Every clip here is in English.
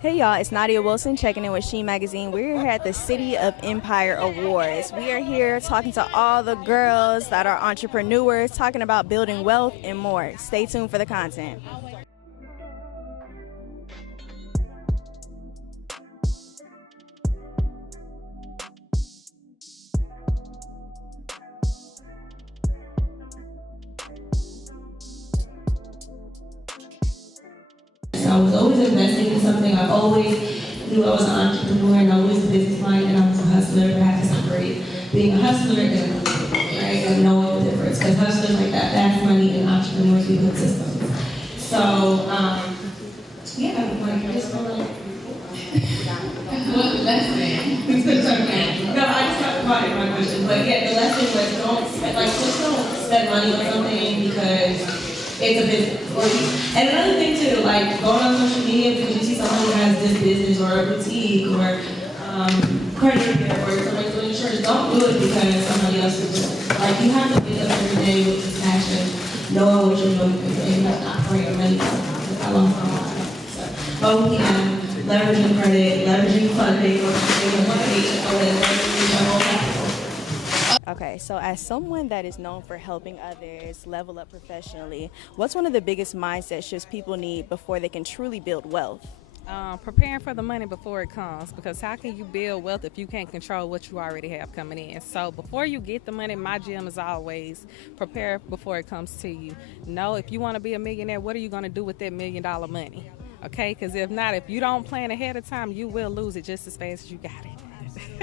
Hey y'all, it's Nadia Wilson checking in with She Magazine. We're here at the City of Empire Awards. We are here talking to all the girls that are entrepreneurs, talking about building wealth and more. Stay tuned for the content. I was always investing in something. I always knew I was an entrepreneur and always a business mind, and I was a hustler, but I had to separate being a hustler and right, and knowing the difference. Because hustlers like that fast money and entrepreneurs we build systems. So yeah, like I just want to what lesson? No, I just talked about it in my question. But yeah, the lesson was just don't spend money on something because it's a business. And another thing too, like going on social media because you see someone who has this business or a boutique or credit repair or somebody's doing insurance, don't do it because somebody else is doing it. Like you have to get up every day with this passion, knowing what you're doing, and you have to operate your money. I lost my mind. So OPM, leveraging credit, leveraging funding, or leveraging your whole capital. Okay, so as someone that is known for helping others level up professionally, what's one of the biggest mindset shifts people need before they can truly build wealth? Preparing for the money before it comes, because how can you build wealth if you can't control what you already have coming in? So before you get the money, my gem is always prepare before it comes to you. Know if you want to be a millionaire, what are you going to do with that $1 million money? Okay, because if not, if you don't plan ahead of time, you will lose it just as fast as you got it.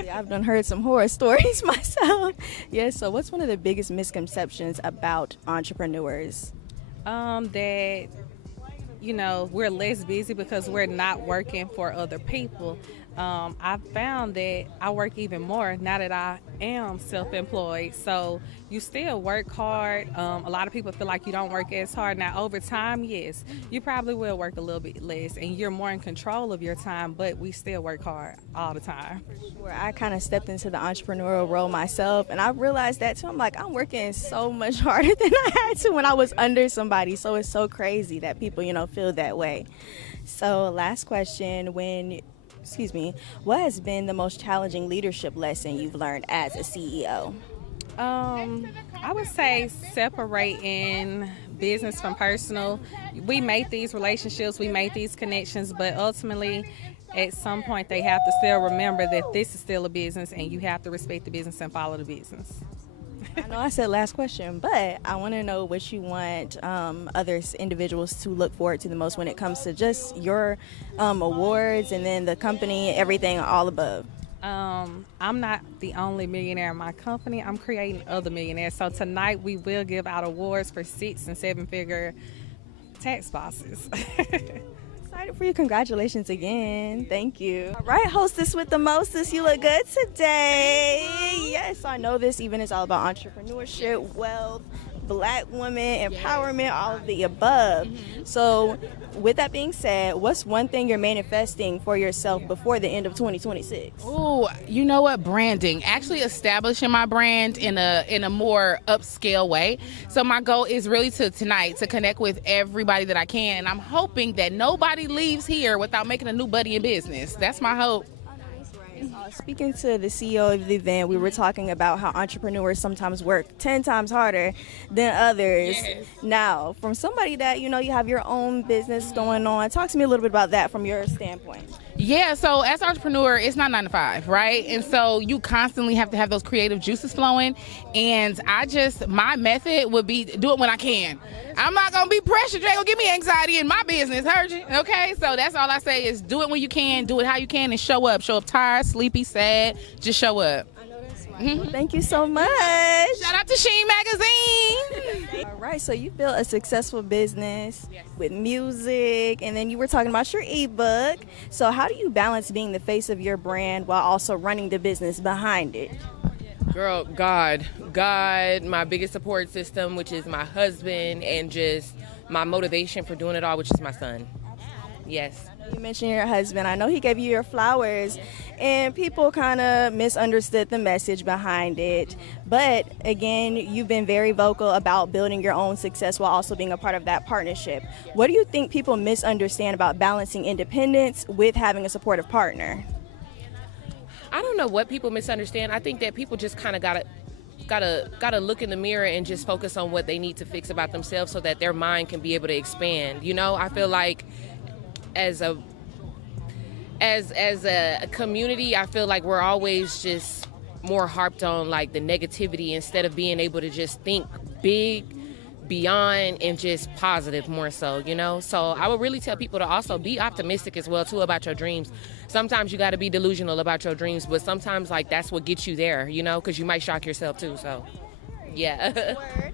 Yeah, I've done heard some horror stories myself. Yeah, so what's one of the biggest misconceptions about entrepreneurs? That we're less busy because we're not working for other people. I found that I work even more now that I am self-employed. So you still work hard. A lot of people feel like you don't work as hard. Now, over time, yes, you probably will work a little bit less and you're more in control of your time, but we still work hard all the time. Where I kind of stepped into the entrepreneurial role myself, and I realized that too. I'm like, I'm working so much harder than I had to when I was under somebody. So it's so crazy that people, feel that way. So last question, what has been the most challenging leadership lesson you've learned as a CEO? I would say separating business from personal. We make these relationships, we make these connections, but ultimately at some point they have to still remember that this is still a business and you have to respect the business and follow the business. I know I said last question, but I want to know what you want individuals to look forward to the most when it comes to just your awards and then the company, everything all above. I'm not the only millionaire in my company. I'm creating other millionaires. So tonight we will give out awards for 6- and 7-figure tax bosses. Excited for you. Congratulations again. Thank you. All right, hostess with the mostest. You look good today. Yes, I know this even is all about entrepreneurship, wealth, Black women, empowerment, all of the above. So with that being said, what's one thing you're manifesting for yourself before the end of 2026? Oh, you know what? Branding. Actually establishing my brand in a more upscale way. So my goal is really tonight to connect with everybody that I can. And I'm hoping that nobody leaves here without making a new buddy in business. That's my hope. Speaking to the CEO of the event, we were talking about how entrepreneurs sometimes work 10 times harder than others. Yes. Now, from somebody that, you have your own business going on, talk to me a little bit about that from your standpoint. Yeah, so as an entrepreneur, it's not 9 to 5, right? And so you constantly have to have those creative juices flowing. And my method would be do it when I can. I'm not going to be pressured. You're going to give me anxiety in my business, heard you? Okay, so that's all I say is do it when you can, do it how you can, and show up. Show up tired, sleepy, sad, just show up. I know that's right. Well, thank you so much. Shout out to She Magazine. All right, so you built a successful business with music, and then you were talking about your ebook. So how do you balance being the face of your brand while also running the business behind it? Girl, God, my biggest support system, which is my husband, and just my motivation for doing it all, which is my son. Yes. You mentioned your husband. I know he gave you your flowers, and people kind of misunderstood the message behind it. But again, you've been very vocal about building your own success while also being a part of that partnership. What do you think people misunderstand about balancing independence with having a supportive partner? I don't know what people misunderstand. I think that people just kind of gotta look in the mirror and just focus on what they need to fix about themselves so that their mind can be able to expand. You know, I feel like as a community, I feel like we're always just more harped on like the negativity instead of being able to just think big, beyond, and just positive more so, you know. So I would really tell people to also be optimistic as well too about your dreams. Sometimes you got to be delusional about your dreams, but sometimes like that's what gets you there, you know, because you might shock yourself too. So yeah.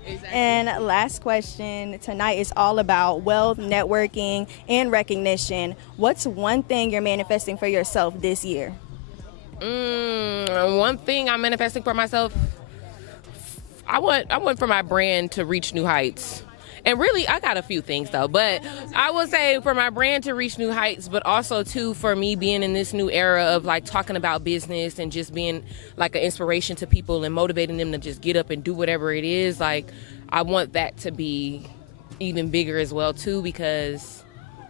Exactly. And last question tonight is all about wealth, networking, and recognition. What's one thing you're manifesting for yourself this year? One thing I'm manifesting for myself, I want for my brand to reach new heights. And really, I got a few things though, but I would say for my brand to reach new heights, but also too for me being in this new era of like talking about business and just being like an inspiration to people and motivating them to just get up and do whatever it is. Like, I want that to be even bigger as well too, because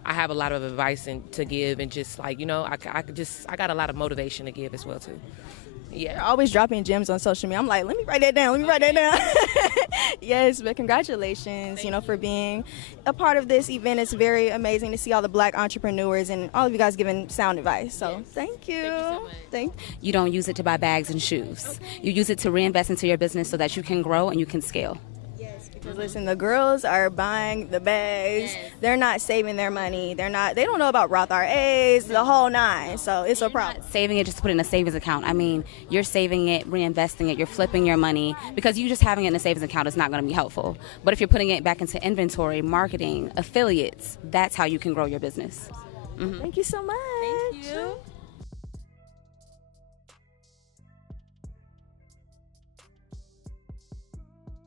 I have a lot of advice to give, and just like, you know, I got a lot of motivation to give as well too. Yeah. You're always dropping gems on social media. I'm like, let me write that down. Yes, but congratulations, you know, for being a part of this event. It's very amazing to see all the Black entrepreneurs and all of you guys giving sound advice. So yes. Thank you. Thank you so much. You don't use it to buy bags and shoes. You use it to reinvest into your business so that you can grow and you can scale. Because listen, the girls are buying the bags. Yes. They're not saving their money. They don't know about Roth IRAs, the whole nine. So it's a problem. Saving it just to put it in a savings account. I mean, you're saving it, reinvesting it, you're flipping your money, because you just having it in a savings account is not going to be helpful. But if you're putting it back into inventory, marketing, affiliates, that's how you can grow your business. Thank you so much. Thank you.